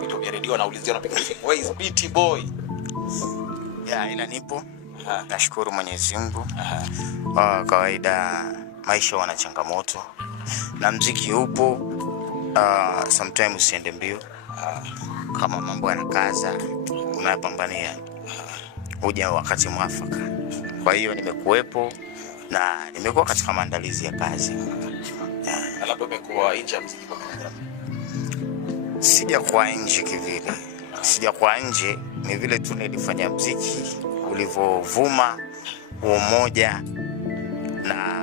vitu vya redio naulizia unapiga simu. Where is BT Boy? Ila nipo. Nashukuru Mwenyezi Mungu. Kawaida maisha wana changamoto. Na muziki upo. Sometimes usiende mbio. Kama mambo yanakaza unayapambania. Huja wakati mwafaka. Kwa hiyo nimekuwepo na nimekuwa katika maandalizi ya kazi. Labda umekuwa nje ya muziki kwa muda gani? Sijakuwa nje kivile. Sijakuwa nje, ni vile tu nilifanya muziki ulivovuma umoja na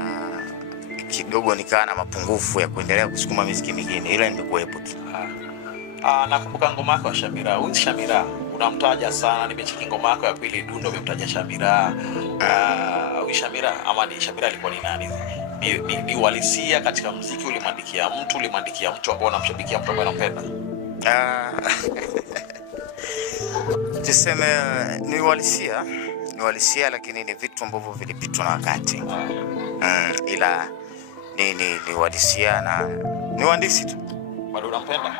kidogo nikawa na mapungufu ya kuendelea kusukuma muziki mingine, ila nimekuwepo tu. Nakumbuka ngoma yako ya Shamira. Huyu Shamira unamtaja sana, nimecheki ngoma yako ya pili Dundo umemtaja Shamira. Huyu Shamira ama ni Shamira alikuwa ni nani? Ni uhalisia katika muziki, ulimwandikia mtu ambao unamshabikia, mtu ambaye unampenda? Tuseme ni uhalisia lakini ni vitu ambavyo vilipitwa na wakati. Ila ni uhalisia na ni uhandisi tu. Bado unampenda?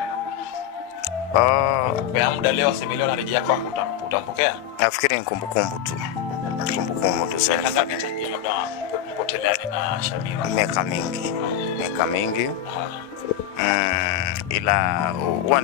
Kwa muda leo asemelewa na rejea kwako, utampokea? Nafikiri ni kumbukumbu tu sasa. Labda mpoteleane na Shamira. Miaka mingi. Ila huwa